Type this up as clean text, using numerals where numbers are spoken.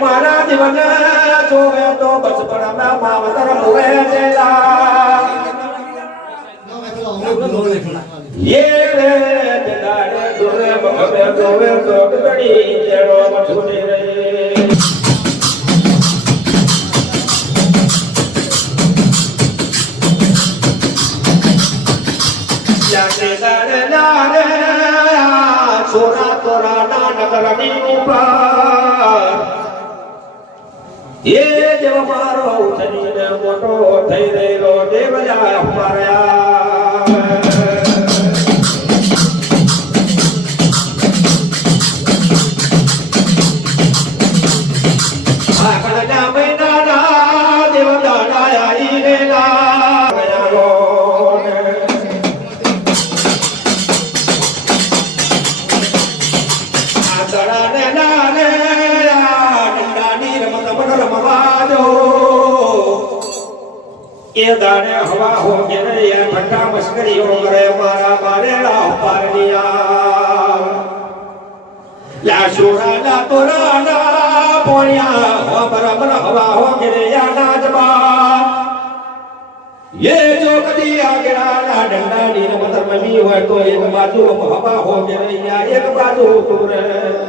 મારા જીવન જોવે તો બચપણમાં માવતર મોએ ये रे दाड़े दुरे मखबे दोवे तो कड़ी जेरो मछुने रे याने दाड़े नारे छोरा तोरा ना नगरनी ऊपर ये जब मारो उठनी ने मोटो થઈ રેલો દેવલા હમારા ये दाने हवा हो गए ये ठंडा मस्करी हो गए मारा मारे राह पारनिया ला शोरा ला तोरा ना पोनिया हो बराबर हवा हो गए या नाजबा ये जो कदी आगरा ना डंडा नी मतलब मम्मी हो तो एक बाजू हवा हो गए या एक बाजू तुरे